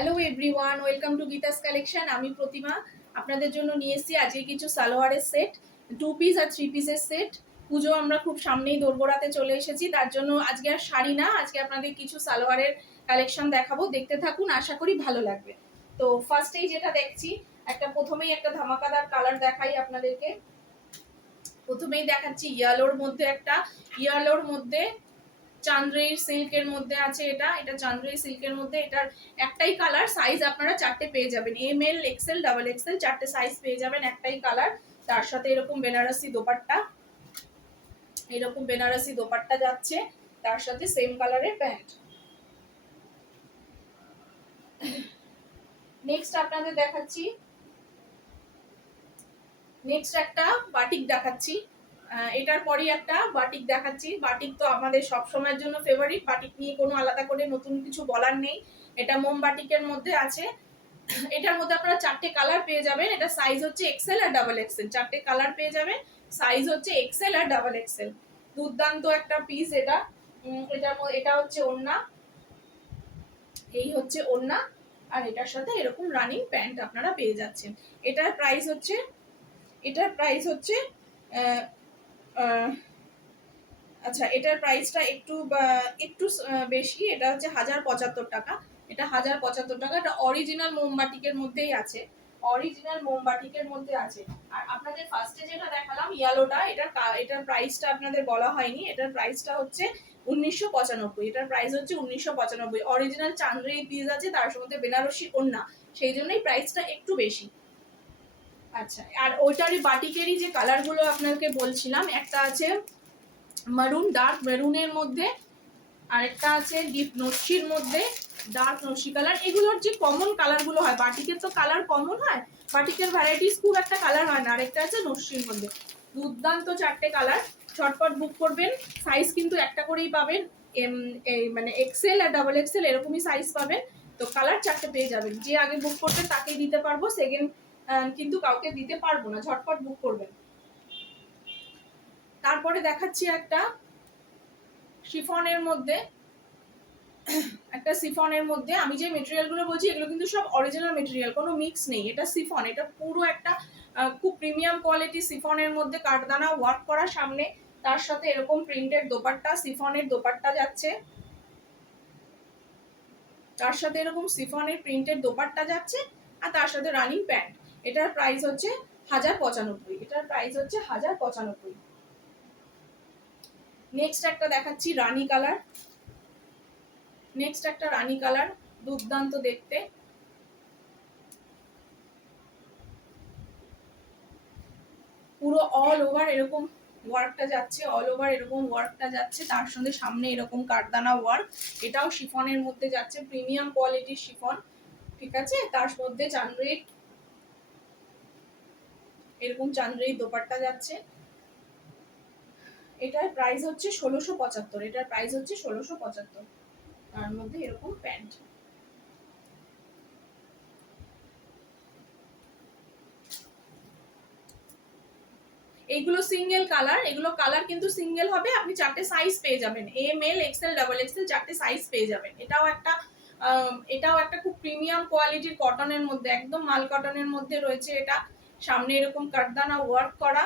Hello everyone, welcome to Geeta's collection. আমি প্রতিমা আপনাদের জন্য নিয়ে এসেছি আজকে কিছু সালোয়ারের সেট, 2 পিস আর 3 পিসের সেট। পুজো আমরা খুব সামনেই দোরগোড়াতে চলে এসেছি, তার জন্য আজকে আর শাড়ি না, আজকে আপনাদের কিছু সালোয়ারের কালেকশন দেখাবো। দেখতে থাকুন, আশা করি ভালো লাগবে। তো ফার্স্টেই যেটা দেখছি, প্রথমেই একটা ধামাকাদার কালার দেখাই আপনাদেরকে। প্রথমেই দেখাচ্ছি ইয়েলোর মধ্যে চান্দ্রেই সিল্কের মধ্যে আছে। এটা চান্দ্রেই সিল্কের মধ্যে, এটার একটাই কালার, সাইজ আপনারা চারটে পেয়ে যাবেন, M L XL double XL চারটে সাইজ পেয়ে যাবেন, একটাই কালার। তার সাথে এরকম বেনারসি দোপাট্টা যাচ্ছে, তার সাথে সেম কালারের প্যান্ট। নেক্সট আপনাদের দেখাচ্ছি, একটা বাটিক দেখাচ্ছি। এটার পরই একটা বাটিক দেখাচ্ছি। বাটিক তো আমাদের সব সময়ের জন্য ফেভারিট, বাটিক নিয়ে কোনো আলাদা করে নতুন কিছু বলার নেই। এটা মোম বাটিকের মধ্যে আছে। এটার মধ্যে আপনারা চারটে কালার পেয়ে যাবেন। এটা সাইজ হচ্ছে এক্সেল আর ডাবল এক্সেল, চারটে কালার পেয়ে যাবেন। সাইজ হচ্ছে এক্সেল আর ডাবল এক্সেল। দুর্দান্ত একটা পিস এটা। এটা হচ্ছে ওড়না, এই হচ্ছে ওড়না, আর এটার সাথে এরকম রানিং প্যান্ট আপনারা পেয়ে যাচ্ছেন। এটার প্রাইস হচ্ছে আচ্ছা, এটার প্রাইসটা একটু বেশি। এটা হচ্ছে 1075 টাকা। এটা 1075 টাকা। এটা অরিজিনাল মোমবাটিকের মধ্যেই আছে, আর আপনাদের ফার্স্টে যেটা দেখালাম ইয়েলোটা, এটার প্রাইসটা আপনাদের বলা হয়নি। এটার প্রাইসটা হচ্ছে 1995। এটার প্রাইস হচ্ছে 1995। অরিজিনাল চান্দ্রেই পিস আছে, তার সাথে বেনারসি ওড়না, সেই জন্যই প্রাইসটা একটু বেশি। আচ্ছা, আর ওইটারই বাটিকেরই যে কালারগুলো আপনাকে বলছিলাম, একটা আছে মারুন, ডার্ক মেরুনের মধ্যে, আরেকটা আছে ডিপ নস্যির মধ্যে, ডার্ক নস্যি কালার। এগুলোর যে কমন কালারগুলো হয়, বাটিকের তো কালার কমন হয়, বাটিকের ভ্যারাইটিস খুব একটা কালার হয় না। আরেকটা আছে নস্যির মধ্যে। দুর্দান্ত চারটে কালার, চটপট বুক করবেন। সাইজ কিন্তু একটা করেই পাবেন, মানে এক্সেল আর ডাবল এক্সেল এরকমই সাইজ পাবেন। তো কালার চারটে পেয়ে যাবেন। যে আগে বুক করবেন তাকেই দিতে পারবো, সেকেন্ড কিন্তু কাউকে দিতে পারবো না। ঝটপট বুক করবেন। তারপরে দেখাচ্ছি একটা শিফনের মধ্যে, আমি যে মেটেরিয়ালগুলো বলছি এগুলো কিন্তু সব অরিজিনাল মেটেরিয়াল, কোনো মিক্স নেই। এটা সিফন, এটা পুরো একটা খুব প্রিমিয়াম কোয়ালিটি সিফনের মধ্যে কাঠদানা ওয়ার্ক করা সামনে, তার সাথে এরকম প্রিন্টেড দোপাট্টা, সিফনের দোপাট্টা যাচ্ছে, তার সাথে এরকম সিফনের প্রিন্টেড দোপাট্টা যাচ্ছে, আর তার সাথে রানিং প্যান্ট। এটার প্রাইস হচ্ছে 1095। নেক্সট একটা দেখাচ্ছি রানী কালার, দুর্দান্ত দেখতে। পুরো অল ওভার এরকম ওয়ার্কটা যাচ্ছে, তার সঙ্গে সামনে এরকম কাঠদানা ওয়ার্ক। এটাও শিফনের মধ্যে যাচ্ছে, প্রিমিয়াম কোয়ালিটির শিফন, ঠিক আছে। তার মধ্যে চান্দ্রেই দোপাট্টা যাচ্ছে। এটার প্রাইস হচ্ছে 1675। তার মধ্যে এরকম প্যান্ট। এইগুলো সিঙ্গেল কালার, এগুলো কালার কিন্তু সিঙ্গেল হবে। আপনি চারটে সাইজ পেয়ে যাবেন, M L XL double XL চারটে সাইজ পেয়ে যাবেন। এটাও একটা খুব প্রিমিয়াম কোয়ালিটির কটনের মধ্যে, একদম মাল কটনের মধ্যে রয়েছে। এটা সামনে এরকম কাঠদানা ওয়ার্ক করা,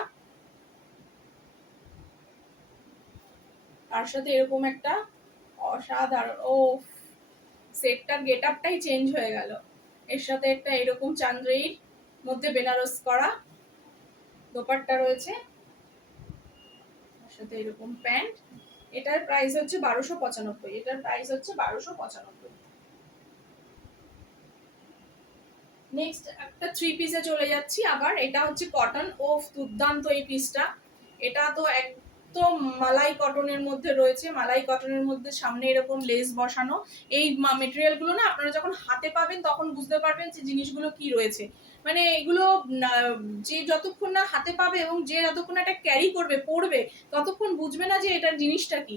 তার সাথে এরকম একটা অসাধারণ, সেটটার গেট আপটাই চেঞ্জ হয়ে গেল। এর সাথে একটা এরকম চান্দ্রেইর মধ্যে বেনারস করা দোপাট্টা রয়েছে, তার সাথে এরকম প্যান্ট। এটার প্রাইস হচ্ছে 1295। নেক্সট একটা 3 পিসে চলে যাচ্ছি আবার। এটা হচ্ছে কটন, দুর্দান্ত এই পিসটা। এটা তো একদম মালাই কটনের মধ্যে রয়েছে, সামনে এরকম লেস বসানো। এই মেটেরিয়ালগুলো না আপনারা যখন হাতে পাবেন তখন বুঝতে পারবেন যে জিনিসগুলো কি রয়েছে। মানে এগুলো যে যতক্ষণ না হাতে পাবে এবং যে যতক্ষণ এটা ক্যারি করবে, পরবে, ততক্ষণ বুঝবে না যে এটার জিনিসটা কি।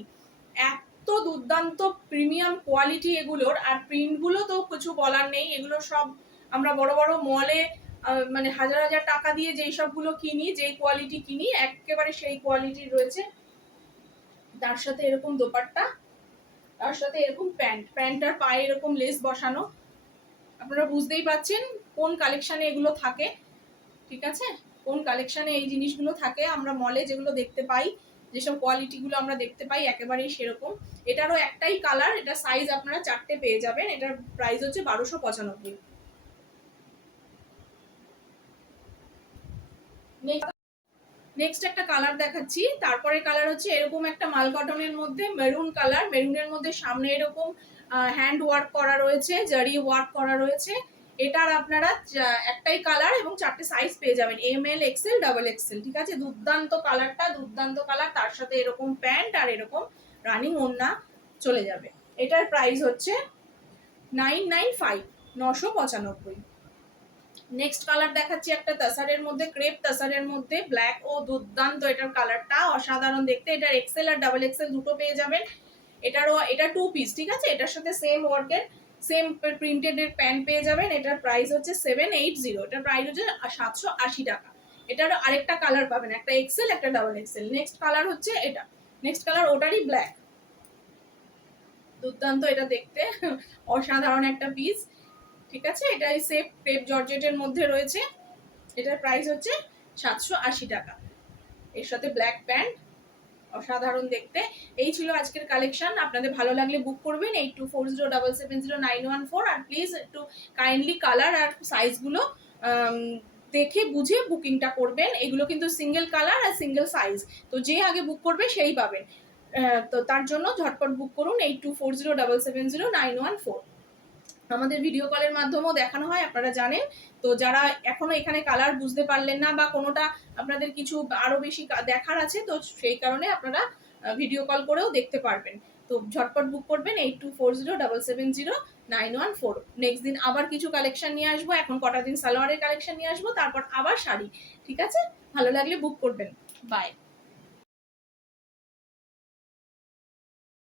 এত দুর্দান্ত প্রিমিয়াম কোয়ালিটি এগুলোর। আর প্রিন্টগুলো তো কিছু বলার নেই, এগুলো সব আমরা বড় বড় মলে মানে হাজার হাজার টাকা দিয়ে যেই সবগুলো কিনি, যেই কোয়ালিটি কিনি, একেবারে সেই কোয়ালিটির রয়েছে। তার সাথে এরকম দোপাট্টা, তার সাথে এরকম প্যান্ট, প্যান্টটার পায়ে এরকম লেস বসানো, আপনারা বুঝতেই পাচ্ছেন কোন কালেকশানে এগুলো থাকে, ঠিক আছে, কোন কালেকশানে এই জিনিসগুলো থাকে। আমরা মলে যেগুলো দেখতে পাই, যেসব কোয়ালিটিগুলো আমরা দেখতে পাই একেবারেই সেরকম। এটারও একটাই কালার, এটা সাইজ আপনারা 4টে পেয়ে যাবেন। এটার প্রাইস হচ্ছে 1295। নেক্সট একটা কালার দেখাচ্ছি। তারপরে কালার হচ্ছে এরকম একটা মাল কটনের মধ্যে মেরুন কালার, মেরুনের মধ্যে সামনে এরকম হ্যান্ড ওয়ার্ক করা রয়েছে, জারি ওয়ার্ক করা রয়েছে। এটার আপনারা একটাই কালার এবং 4টে সাইজ পেয়ে যাবেন, ML XL ডাবল XL, ঠিক আছে। দুর্দান্ত কালারটা, দুর্দান্ত কালার, তার সাথে এরকম প্যান্ট আর এরকম রানিং ওড়না চলে যাবে। এটার প্রাইস হচ্ছে 995, 995। নেক্সট কালার দেখাচ্ছি একটা তাসারের মধ্যে, ক্রেপ তাসারের মধ্যে ব্ল্যাক, ও দুর্দান্ত এটার কালারটা, অসাধারণ দেখতে। এটার এক্সেল আর ডাবল এক্সেল দুটো পেয়ে যাবেন। এটা 2 পিস, ঠিক আছে। এটার সাথে সেম ওয়ার্কের সেম প্রিন্টেড এর প্যান্ট পেয়ে যাবেন। এটার প্রাইস হচ্ছে 780, এটার প্রাইস হচ্ছে 780 টাকা। এটার আরেকটা কালার পাবেন, একটা এক্সেল একটা ডাবল এক্সেল। নেক্সট কালার হচ্ছে এটা, নেক্সট কালার ওটারই ব্ল্যাক, দুর্দান্ত এটা দেখতে, অসাধারণ একটা পিস, ঠিক আছে। এটা এই সেফ ক্রেপ জর্জেটের মধ্যে রয়েছে। এটার প্রাইস হচ্ছে 780 টাকা, এর সাথে ব্ল্যাক প্যান্ট, অসাধারণ দেখতে। এই ছিল আজকের কালেকশন। আপনাদের ভালো লাগলে বুক করবেন 8240770914। আর প্লিজ একটু কাইন্ডলি কালার আর সাইজগুলো দেখে বুঝে বুকিংটা করবেন। এগুলো কিন্তু সিঙ্গেল কালার আর সিঙ্গেল সাইজ, তো যে আগে বুক করবে সেই পাবেন। তো তার জন্য ঝটপট বুক করুন 8240770914। আমাদের ভিডিও কলের মাধ্যমেও দেখানো হয়, আপনারা জানেন। তো যারা এখনো এখানে কালার বুঝতে পারলেন না বা কোনোটা আপনাদের কিছু আরো বেশি দেখার আছে, তো সেই কারণে আপনারা ভিডিও কল করেও দেখতে পারবেন। তো ঝটপট বুক করবেন 8240770914। নেক্সট দিন আবার কিছু কালেকশন নিয়ে আসবো। এখন কটা দিন সালোয়ারের কালেকশন নিয়ে আসবো, তারপর আবার শাড়ি, ঠিক আছে। ভালো লাগলে বুক করবেন। বাই।